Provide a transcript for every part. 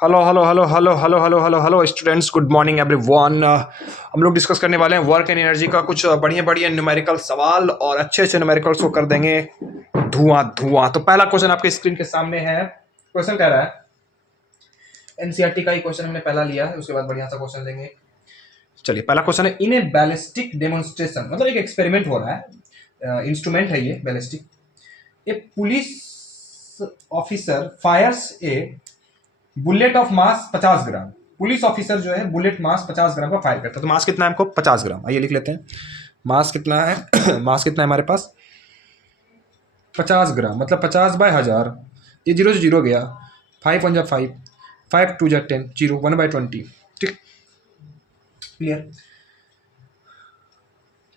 Hello hello hello hello hello hello hello hello students, good morning everyone. हम लोग discuss करने वाले हैं वर्क एंड एनर्जी का कुछ बढ़िया बढ़िया न्यूमेरिकल सवाल और अच्छे अच्छे न्यूमेरिकल्स को कर देंगे धुआं धुआं। तो पहला क्वेश्चन आपके स्क्रीन के सामने है। क्वेश्चन कह रहा है, एनसीईआरटी का ही क्वेश्चन हमने पहला लिया है, उसके बाद बढ़िया सा क्वेश्चन देंगे। चलिए, पहला क्वेश्चन है, इन ए बैलिस्टिक डेमोन्स्ट्रेशन, मतलब एक एक्सपेरिमेंट हो रहा है, इंस्ट्रूमेंट है ये ballistic. A police officer fires a bullet of mass 50 gram. Police officer जो है बुलेट मास 50 ग्राम का फायर करता है। तो मास कितना है हमको? 50 ग्राम। आइए लिख लेते हैं, मास कितना है मास कितना है हमारे पास? 50 ग्राम, मतलब 50/1000। ये जीरो से जीरो गया, 5 1 जा 5, 5 2 जा 10, जीरो 1/20। ठीक, क्लियर।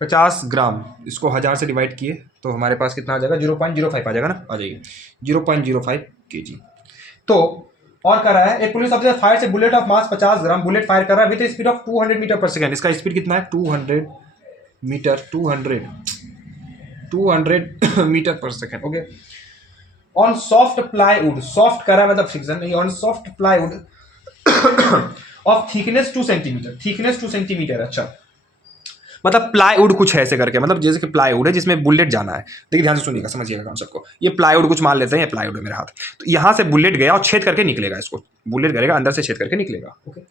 50 ग्राम इसको 1000 से डिवाइड किए तो हमारे पास कितना आ जाएगा? 0.05 आ जाएगा ना। आ जाइए, 0.05 kg। तो और कर रहा है, एक पुलिस ऑफिसर फायर से bullet of mass 50 gram bullet fire कर रहा है विद स्पीड ऑफ 200 मीटर पर सेकंड। इसका स्पीड कितना है? 200 मीटर, 200 मीटर पर second. Okay, on soft plywood, soft कर रहा है मतलब फिक्सन नहीं, on soft plywood of thickness 2 centimetre, thickness 2 centimetre. अच्छा, मतलब प्लाईवुड कुछ है ऐसे करके, मतलब जैसे कि प्लाईवुड है जिसमें बुलेट जाना है। देखिए ध्यान से सुनिएगा, समझिएगा कॉन्सेप्ट को। ये प्लाईवुड कुछ मान लेते हैं, ये प्लाईवुड है मेरे हाथ। तो यहां से बुलेट गया और छेद करके निकलेगा, इसको बुलेट करेगा अंदर से छेद करके निकलेगा। ओके,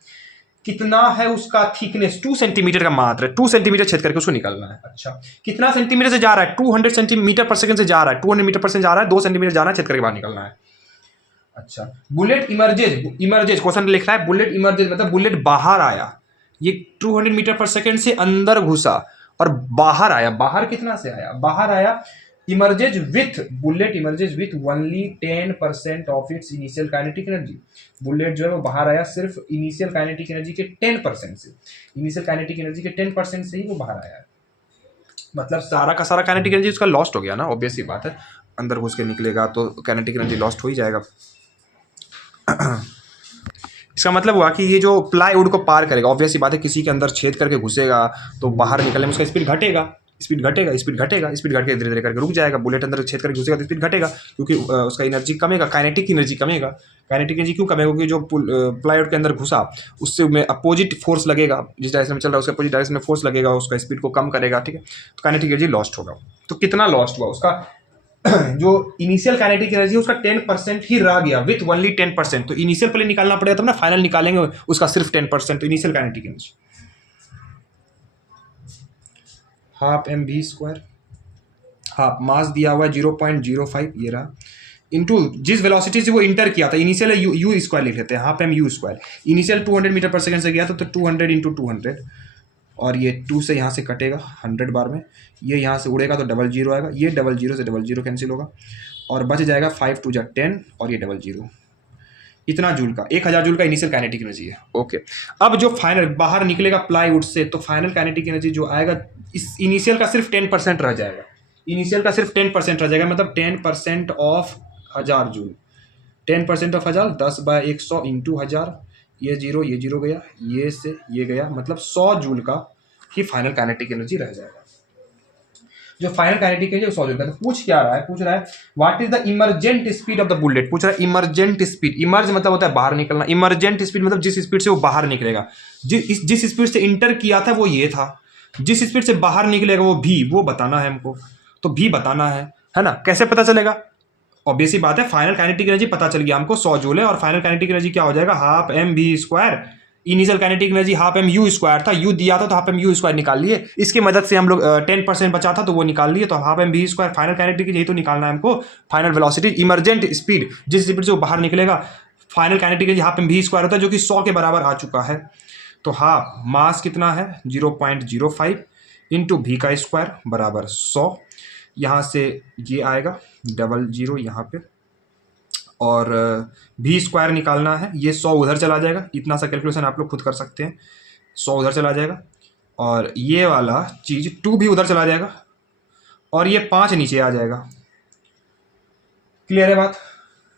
कितना है उसका थिकनेस? 2 सेंटीमीटर का मात्र, 2 सेंटीमीटर छेद करके उसको निकलना है। अच्छा, कितना सेंटीमीटर से जा रहा है? 200 सेंटीमीटर पर सेकंड से जा रहा है, 200 मीटर पर सेकंड जा रहा है, 2 सेंटीमीटर जाना है, छेद करके बाहर निकलना है। अच्छा, बुलेट इमर्जेज, इमर्जेज क्वेश्चन लिख रहा है, बुलेट इमर्जेज मतलब बुलेट बाहर आया। ये 200 मीटर पर सेकंड से अंदर घुसा और बाहर आया। बाहर कितना से आया? बाहर आया। Emerges with, bullet emerges with only 10% of its initial kinetic energy. Bullet जो है वो बाहर आया सिर्फ इनिशियल काइनेटिक एनर्जी के 10% से, इनिशियल काइनेटिक एनर्जी के 10% से ही वो बाहर आया है। मतलब सारा का सारा काइनेटिक एनर्जी उसका लॉस्ट हो गया ना, ऑब्वियस सी बात है। अंदर घुस के निकलेगा तो काइनेटिक एनर्जी लॉस्ट हो ही जाएगा। इसका मतलब हुआ कि ये जो प्लाईवुड को पार करेगा, ऑब्वियस सी बात है, किसी के अंदर छेद करके घुसेगा तो बाहर निकलने में उसका स्पीड घटेगा, स्पीड घटेगा, स्पीड घटेगा, स्पीड घट के धीरे धीरे करके रुक जाएगा। बुलेट अंदर छेद करके घुसेगा तो स्पीड घटेगा, क्योंकि उसका एनर्जी कमेगा, काइनेटिक एनर्जी कमेगा। काइनेटिक एनर्जी क्यों कमेगा? क्योंकि जो प्लाईवुड के अंदर घुसा उससे में अपोजिट फोर्स लगेगा, जिस डायरेक्शन में चल रहा है उसके अपोजिट डायरेक्शन में फोर्स लगेगा, उसका स्पीड को कम करेगा। ठीक है, तो काइनेटिक एनर्जी लॉस्ट होगा। तो कितना लॉस्ट हुआ उसका? जो इनिशियल काइनेटिक एनर्जी उसका 10% ही रह गया, विथ ओनली 10%। तो इनिशियल पहले निकालना पड़ेगा तब ना फाइनल निकालेंगे उसका सिर्फ 10%। तो initial kinetic energy half mv², half मास दिया हुआ है 0.05, ये रहा, इंटू जिस वेलोसिटी से वो इंटर किया था, इनिशियल यू स्क्वायर लिख लेते हैं, half m u square. Initial 200 meter पर सेकंड से गया था तो 200 इंटू 200, और ये 2 से यहाँ से कटेगा 100 बार में, ये यहाँ से उड़ेगा तो डबल जीरो आएगा, ये डबल जीरो से डबल जीरो कैंसिल होगा और बच जाएगा 5 2 जा 10 और ये डबल जीरो। इतना जूल का, 1000 जूल का इनिशियल काइनेटिक एनर्जी है। ओके, अब जो फाइनल बाहर निकलेगा प्लाईवुड से, तो फाइनल काइनेटिक एनर्जी जो आएगा इस इनिशियल का सिर्फ 10% रह जाएगा। इनिशियल का सिर्फ 10% रह जाएगा, मतलब 10% ऑफ 1000 जूल। 10% ऑफ 1000 10/100 इंटू 1000, ये जीरो गया, ये से ये गया, मतलब 100 जूल का ही फाइनल काइनेटिक एनर्जी रह जाएगा। जो फाइनल काइनेटिक एनर्जी 100 जूल का। तो पूछ क्या रहा है? पूछ रहा है what is the emergent speed of the bullet. पूछ रहा है इमर्जेंट स्पीड। इमर्ज मतलब होता है बाहर निकलना, इमर्जेंट स्पीड मतलब जिस स्पीड से वो बाहर निकलेगा। जिस स्पीड से इंटर किया था वो ये था, जिस स्पीड से बाहर निकलेगा वो बताना है हमको। तो भी बताना है ना। कैसे पता चलेगा? ऑब्वियस ही बात है, फाइनल काइनेटिक एनर्जी पता चल गया हमको, 100 जूल है, और फाइनल काइनेटिक एनर्जी क्या हो जाएगा? Half mv²। Initial kinetic energy half mu², था, यू दिया था तो हाफ mu² निकाल लिए। इसकी मदद से हम लोग 10% बचा था तो वो निकाल लिए, तो हाफ mv²। फाइनल काइनेटिक यही तो निकालना है हमको, फाइनल वेलोसिटी, इमरजेंट स्पीड, जिस स्पीड से वो बाहर निकलेगा। Final kinetic energy half mv² होता है, जो कि 100 के बराबर आ चुका है। तो हाफ मास कितना है? 0.05 इंटू भी का स्क्वायर बराबर 100। यहाँ से ये आएगा डबल जीरो यहाँ पे, और भी² निकालना है, ये 100 उधर चला जाएगा। इतना सा कैलकुलेशन आप लोग खुद कर सकते हैं, 100 उधर चला जाएगा, और ये वाला चीज़ 2 भी उधर चला जाएगा, और ये 5 नीचे आ जाएगा। क्लियर है बात?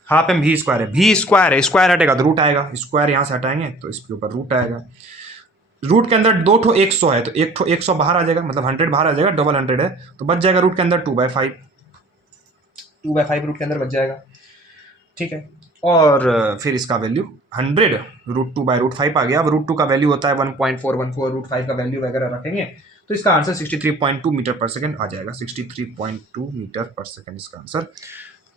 हाफ एम भी स्क्वायर है, भी स्क्वायर है, स्क्वायर हटेगा तो रूट आएगा, स्क्वायर यहाँ से हटाएंगे तो इसके ऊपर रूट आएगा। रूट के अंदर 2 ठो 100 है, तो 100 बाहर आ जाएगा, मतलब 100 बाहर आ जाएगा, डबल 100 है तो बच जाएगा रूट के अंदर 2/5, 2/5 रूट के अंदर बच जाएगा। ठीक है, और फिर इसका वैल्यू 100√2/√5 आ गया। अब √2 का वैल्यू होता है 1.414, √5 का वैल्यू वगैरह रखेंगे तो इसका आंसर 63.2 मीटर पर सेकेंड आ जाएगा। 63.2 मीटर पर सेकेंड इसका आंसर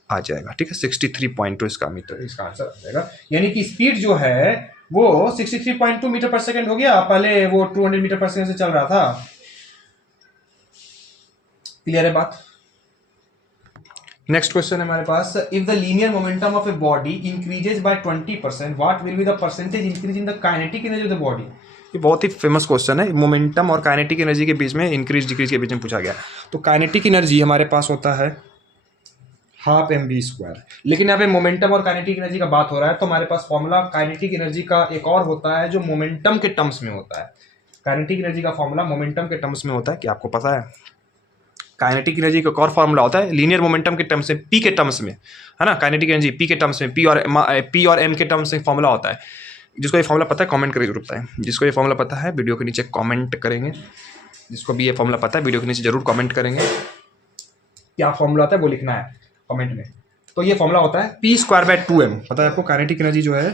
आ जाएगा। ठीक है, 63.2 इसका आंसर आ जाएगा। यानी कि स्पीड जो है वो 63.2 मीटर पर सेकेंड हो गया। पहले वो 200 मीटर पर सेकेंड से चल रहा था। क्लियर है बात? नेक्स्ट क्वेश्चन है हमारे पास, if the linear momentum of a body increases by 20%, what will be the percentage increase in the kinetic energy of the body? ये बहुत ही फेमस क्वेश्चन है। मोमेंटम और काइनेटिक एनर्जी के बीच में, इंक्रीज डिक्रीज के बीच में पूछा गया। तो काइनेटिक एनर्जी हमारे पास होता है 12mv², लेकिन यहाँ पे मोमेंटम और काइनेटिक एनर्जी का बात हो रहा है तो हमारे पास फॉर्मूला काइनेटिक एनर्जी का एक और होता है जो मोमेंटम के टर्म्स में होता है। काइनेटिक एनर्जी का फॉर्मूला मोमेंटम के टर्म्स में होता है, क्या आपको पता है? काइनेटिक एनर्जी का एक और फॉर्मूला होता है लीनियर मोमेंटम के टर्म्स में, पी के टर्म्स में, है ना। काइनेटिक एनर्जी पी के टर्म्स में, पी और एम के टर्म्स में फॉर्मूला होता है। जिसको ये फॉर्मूला पता है कमेंट करके जरूर बताएं। जिसको ये फॉर्मूला पता है वीडियो के नीचे कमेंट करेंगे। जिसको भी ये फॉर्मूला पता है वीडियो के नीचे जरूर कमेंट करेंगे। क्या फॉर्मूला होता है वो लिखना है कमेंट में। तो ये फॉर्मूला होता है p²/2m। पता है आपको काइनेटिक एनर्जी जो है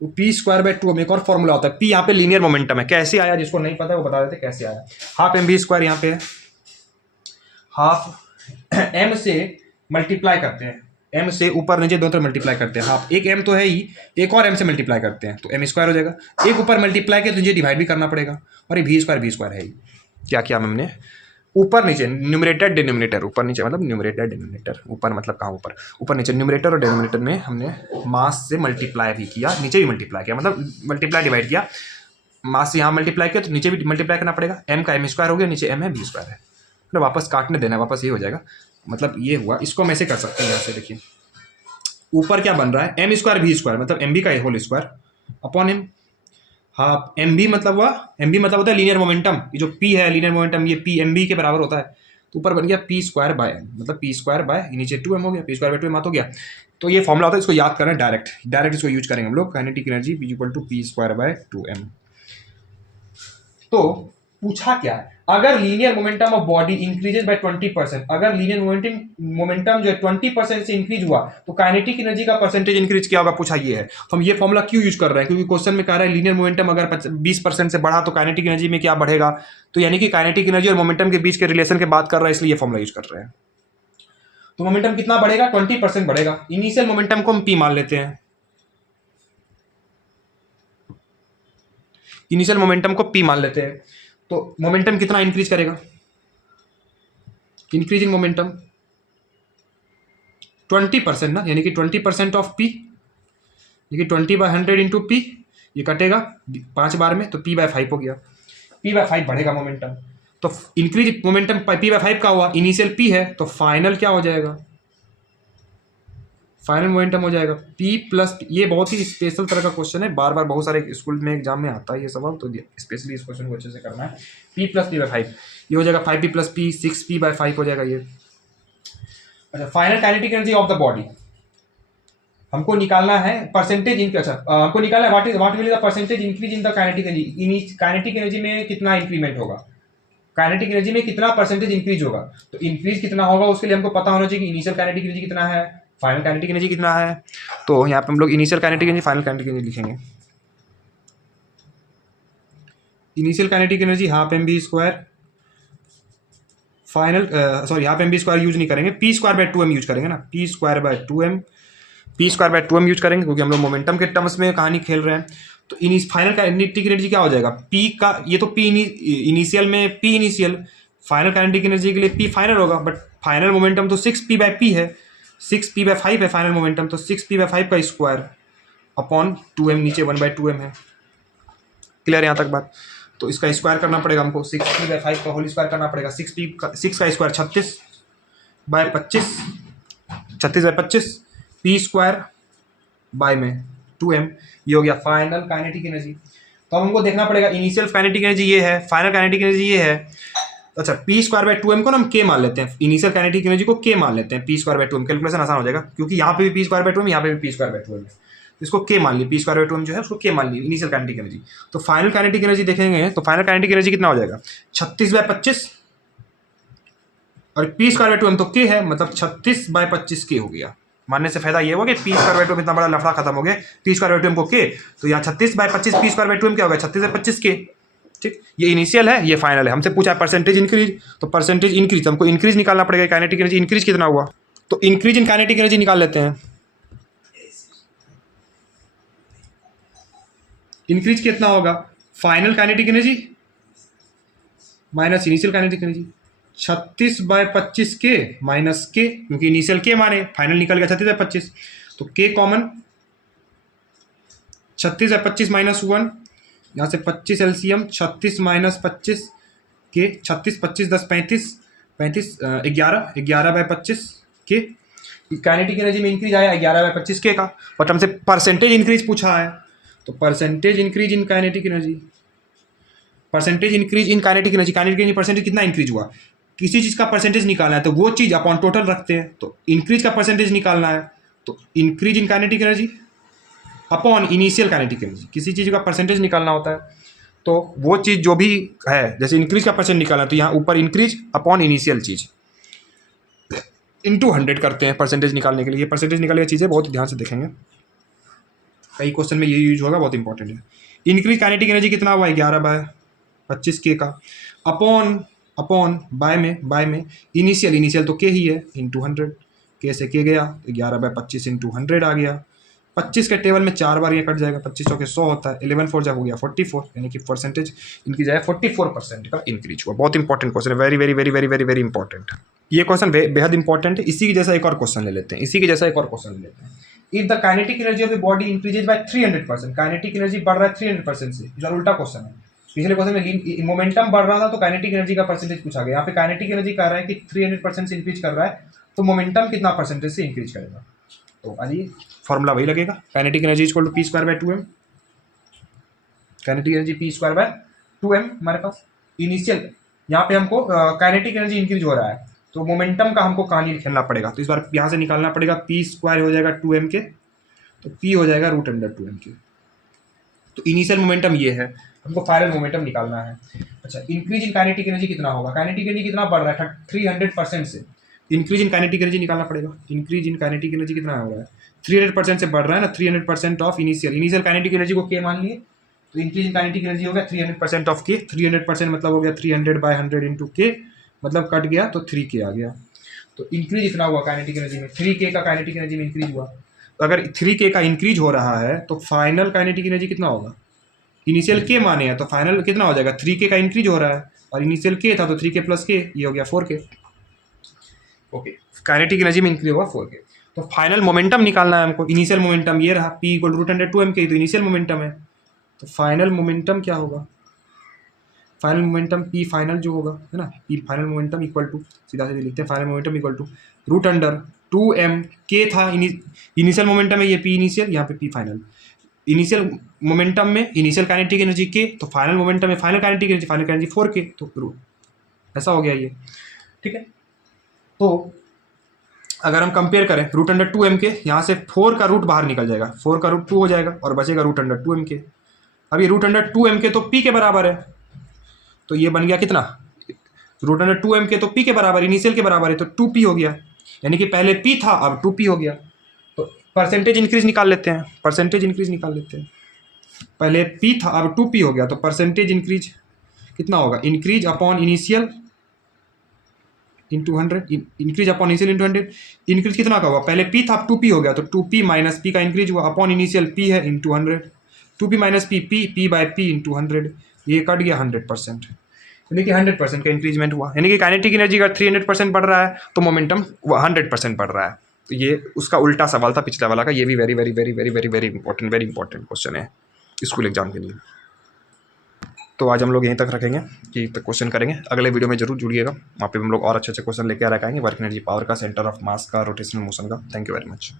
वो p²/2m। एक और फॉर्मूला होता है, p यहाँ पे लीनियर मोमेंटम है। कैसे आया, जिसको नहीं पता है वो बता देते कैसे आया। 12mv² यहाँ पे है, हाफ m से मल्टीप्लाई करते हैं, m से ऊपर नीचे दोनों तरफ मल्टीप्लाई करते हैं। हाफ एक m तो है ही, एक और m से मल्टीप्लाई करते हैं तो m² हो जाएगा। एक ऊपर मल्टीप्लाई के तो नीचे डिवाइड भी करना पड़ेगा, और ये v² है ही। क्या किया हमने, ऊपर नीचे न्यूमरेटर डिनोमिनेटर, ऊपर नीचे मतलब न्यूमरेटर डिनोमिनेटर, ऊपर मतलब कहाँ ऊपर, ऊपर नीचे न्यूमरेटर और डिनोमिनेटर में हमने मास से मल्टीप्लाई भी किया, नीचे भी मल्टीप्लाई किया, मतलब मल्टीप्लाई डिवाइड किया। मास से यहाँ मल्टीप्लाई किया तो नीचे भी मल्टीप्लाई करना पड़ेगा। m का m² हो गया, नीचे m है v² है, मतलब वापस काटने देना है, वापस ये हो जाएगा। मतलब ये हुआ। इसको हम ऐसे कर सकते हैं, यहाँ से देखिए ऊपर क्या बन रहा है, m² v² मतलब mv का होल स्क्वायर अपॉन m। हाँ mv मतलब हुआ, mv मतलब होता है लीनियर मोमेंटम। ये जो p है लीनियर मोमेंटम, ये p mv के बराबर होता है। तो ऊपर बन गया p²/m, मतलब p² नीचे 2m हो गया, p²/2m हो गया। तो ये फॉर्मूला होता है, इसको याद करना है डायरेक्ट इसको यूज करेंगे हम लोग। Kinetic energy p²/2m। तो पूछा क्या है, अगर linear momentum of body increases by 20%, अगर लीनियर मोमेंटम जो है 20% से इंक्रीज हुआ तो काइनेटिक एनर्जी का परसेंटेज इंक्रीज क्या होगा, पूछा ये है। तो हम ये फॉर्मूला क्यों यूज कर रहे हैं, क्योंकि क्वेश्चन में कह रहा है लीनियर मोमेंटम अगर 20% से बढ़ा तो काइनेटिक एनर्जी में क्या बढ़ेगा। तो यानी कि काइनेटिक एनर्जी और मोमेंटम के बीच के रिलेशन की बात कर रहा है, इसलिए ये फॉर्मूला यूज कर रहे हैं। तो मोमेंटम कितना बढ़ेगा, 20% बढ़ेगा। इनिशियल मोमेंटम को हम पी मान लेते हैं, इनिशियल मोमेंटम को पी मान लेते हैं। तो मोमेंटम कितना इंक्रीज करेगा, इंक्रीज इन मोमेंटम 20% ना, यानी कि 20% ऑफ पी, यानी कि 20/100 इंटू पी, ये कटेगा 5 बार में तो p/5 हो गया। p/5 बढ़ेगा मोमेंटम, तो इंक्रीज मोमेंटम p/5 का हुआ, इनिशियल p है तो फाइनल क्या हो जाएगा, फाइनल मोमेंटम हो जाएगा p प्लस। ये बहुत ही स्पेशल तरह का क्वेश्चन है, बार बार बहुत सारे स्कूल में एग्जाम में आता है ये सवाल, तो स्पेशली इस क्वेश्चन को अच्छे से करना है। p प्लस p/5 ये हो जाएगा 5p प्लस p, 6p/5 हो जाएगा ये। अच्छा, final kinetic energy of the body हमको निकालना है, परसेंटेज अच्छा हमको निकालना है what will the percentage increase in the kinetic energy. Kinetic energy में कितना इंक्रीमेंट होगा, काइनेटिक एनर्जी में कितना परसेंटेज इंक्रीज होगा। तो इंक्रीज कितना होगा उसके लिए हमको पता होना चाहिए कि इनिशियल काइनेटिक एनर्जी कितना है, फाइनल काइनेटिक एनर्जी कितना है। तो यहाँ पे हम लोग initial kinetic energy, final kinetic energy लिखेंगे। Initial kinetic energy ½ final sorry ½ use नहीं करेंगे, p²/2m यूज करेंगे ना, p²/2m यूज करेंगे, क्योंकि हम लोग मोमेंटम के टर्म्स में कहानी खेल रहे हैं। तो फाइनल काइनेटिक एनर्जी क्या हो जाएगा, p का, ये तो p इनिशियल में p initial, final kinetic energy के लिए p फाइनल होगा, बट फाइनल मोमेंटम तो 6p/p है, 6p/5 है फाइनल मोमेंटम, तो 6p/5 का स्क्वायर अपॉन 2m, नीचे 1/2m है। क्लियर यहाँ तक बात। तो इसका स्क्वायर करना पड़ेगा हमको, 6p/5 का होल स्क्वायर करना पड़ेगा। 6 का स्क्वायर 36/25, 36/25, p² में 2m, ये हो गया फाइनल काइनेटिक एनर्जी। तो अब हमको देखना पड़ेगा इनिशियल काइनेटिक एनर्जी ये है, फाइनल काइनेटिक एनर्जी ये है। अच्छा, p²/2m को ना हम k मान लेते हैं, इनिशियल काइनेटिक एनर्जी को k मान लेते हैं, p²/2m कैलकुलेशन आसान हो जाएगा, क्योंकि यहाँ पे भी p²/2m, यहाँ पे भी p²/2m है। इसको k मान ली, p²/2m जो है उसको k मान ली, इनिशियल काइनेटिक एनर्जी। तो फाइनल काइनेटिक एनर्जी देखेंगे तो फाइनल काइनेटिक एनर्जी कितना हो जाएगा, 36/25, और p²/2m तो k है, मतलब 36/25 k हो गया, मानने से फायदा ये हुआ कि पी स्क्वायर बाई टू इतना बड़ा लफड़ा खत्म हो गया। पी स्क्वायर बाई टू को के, तो यहाँ 36/25 पी स्क्वायर बाई टू क्या होगा, 36/25 के। ठीक, ये इनिशियल है, ये फाइनल है। हमसे पूछा परसेंटेज इंक्रीज, तो परसेंटेज इंक्रीज हमको इंक्रीज निकालना पड़ेगा। काइनेटिक एनर्जी इंक्रीज कितना हुआ, तो इंक्रीज इन काइनेटिक एनर्जी निकाल लेते हैं। इंक्रीज कितना होगा, final kinetic energy minus initial kinetic energy, 36/25 के माइनस के, क्योंकि इनिशियल के माने फाइनल निकल गया 36/25, तो के कॉमन, 36/25 माइनस 1, यहाँ से 25 एलसीएम, 36 माइनस 25 के, 36 25 10 35 35 11/25 के। काइनेटिक एनर्जी में इंक्रीज आया 11/25 के का, बट हमसे परसेंटेज इंक्रीज पूछा है, तो percentage increase in kinetic energy, percentage increase in kinetic energy, kinetic energy percentage कितना इंक्रीज हुआ, किसी चीज़ का परसेंटेज निकालना है तो वो चीज़ अपॉन टोटल रखते हैं, तो इंक्रीज का परसेंटेज निकालना है तो increase in kinetic energy upon initial kinetic energy, किसी चीज़ का परसेंटेज निकालना होता है तो वो चीज़ जो भी है, जैसे इंक्रीज का परसेंट निकालना है तो यहाँ ऊपर इंक्रीज अपॉन इनिशियल चीज़ इंटू 100 करते हैं परसेंटेज निकालने के लिए। परसेंटेज निकालने की चीज़ें बहुत ध्यान से देखेंगे, कई क्वेश्चन में ये यूज होगा, बहुत इंपॉर्टेंट है। इंक्रीज काइनेटिक एनर्जी कितना हुआ, 11/25 के का, अपॉन बाय में इनिशियल तो के ही है इंटू 100, के से के गया 11/25 इंटू 100 आ गया। 25 के टेबल में 4 बार ये कट जाएगा, 25 के 100 होता है, 11 4 जब हो गया 44, यानी कि परसेंटेज इंक्रीज आया 44% का इंक्रीज हुआ। बहुत इंपॉर्टेंट क्वेश्चन है, very very very very very very important. ये क्वेश्चन बेहद इंपॉर्टेंट है। इसी के जैसा एक और क्वेश्चन ले लेते हैं, if the kinetic energy of a body increases by 300%, kinetic energy बढ़ रहा है 300% से, जो उल्टा क्वेश्चन है। पिछले क्वेश्चन में मोमेंटम बढ़ रहा था तो काइनेटिक एनर्जी का परसेंटेज पूछा गया, यहाँ पे काइनेटिक एनर्जी कह रहा है कि 300% से इंक्रीज कर रहा है, तो मोमेंटम कितना परसेंटेज से इंक्रीज करेगा, तो आइए फॉर्मूला वही लगेगा, kinetic energy equal to p square by 2m, kinetic energy p square by 2m हमारे पास। इनिशियल यहाँ पे हमको काइनेटिक एनर्जी इंक्रीज हो रहा है तो मोमेंटम का हमको कहानी खेलना पड़ेगा, तो इस बार यहाँ से निकालना पड़ेगा, पी स्क्वायर हो जाएगा 2m के, तो पी हो जाएगा √2m के। तो इनिशियल मोमेंटम ये है, हमको फाइनल मोमेंटम निकालना है। अच्छा, इंक्रीज इन काइनेटिक एनर्जी कितना होगा, काइनेटिक एनर्जी कितना बढ़ रहा है 300% से, इंक्रीज इन काइनेटिक एनर्जी निकालना पड़ेगा। इंक्रीज इन काइनेटिक एनर्जी कितना हो रहा है, 300% से बढ़ रहा है ना, 300% ऑफ इनिशियल काइनेटिक एनर्जी को के मान लिए, तो इंक्रीज इन काइनेटिक एनर्जी हो गया 300% ऑफ के, 300% मतलब हो गया 300/100 इंटू के, मतलब कट गया तो 3k आ गया। तो इंक्रीज इतना हुआ काइनेटिक एनर्जी में, 3k का काइनेटिक एनर्जी में इंक्रीज हुआ। तो अगर 3k का इंक्रीज हो रहा है तो फाइनल काइनेटिक एनर्जी कितना होगा, इनिशियल के माने हैं तो फाइनल कितना हो जाएगा, 3k का इंक्रीज हो रहा है और इनिशियल के था तो 3k + k, ये हो गया 4k। ओके, काइनेटिक एनर्जी में इंक्रीज होगा 4k। तो फाइनल मोमेंटम निकालना है हमको, इनिशियल मोमेंटम ये रहा, p = √2m के, तो इनिशियल मोमेंटम है, तो फाइनल मोमेंटम क्या होगा, फाइनल मोमेंटम p फाइनल जो होगा है ना, p final momentum equal to, सीधा सीधे लिखते हैं, final momentum equal to √2m के था, इनिशियल मोमेंटम है ये p इनिशियल, यहाँ पे p फाइनल। इनिशियल मोमेंटम में इनिशियल काइनेटिक एनर्जी के, तो फाइनल मोमेंटम में फाइनल काइनेटिक एनर्जी 4k, तो ऐसा हो गया ये, ठीक है। तो अगर हम कंपेयर करें √2m के, यहाँ से 4 का रूट बाहर निकल जाएगा, 4 का √2 हो जाएगा और बचेगा √2m के। अब ये √2m के तो p के बराबर है, तो ये बन गया कितना, √2m के तो p के बराबर, इनिशियल के बराबर है, तो 2p हो गया, यानी कि पहले p था अब 2p हो गया। तो परसेंटेज इंक्रीज निकाल लेते हैं, पहले p था अब 2p हो गया, तो परसेंटेज इंक्रीज कितना होगा, increase upon initial into 100, increase upon initial into 100, increase कितना का हुआ, पहले p था अब 2p हो गया, तो 2p माइनस p का इंक्रीज हुआ, अपॉन इनिशियल p है into 100, 2p minus p/p into 100, ये कट गया 100%, यानी कि 100% का इंक्रीजमेंट हुआ, यानी कि काइनेटिक एनर्जी अगर 300% बढ़ रहा है तो मोमेंटम 100% बढ़ रहा है। तो ये उसका उल्टा सवाल था पिछला वाला का, ये भी very very very very very very important question है स्कूल एग्जाम के लिए। तो आज हम लोग यहीं तक रखेंगे कि तक क्वेश्चन करेंगे, अगले वीडियो में जरूर जुड़िएगा, वहाँ पे हम लोग और अच्छे अच्छे क्वेश्चन लेकर आ रखेंगे, वर्क एनर्जी, पावर का, सेंटर ऑफ मास का, रोटेशनल मोशन का। Thank you very much.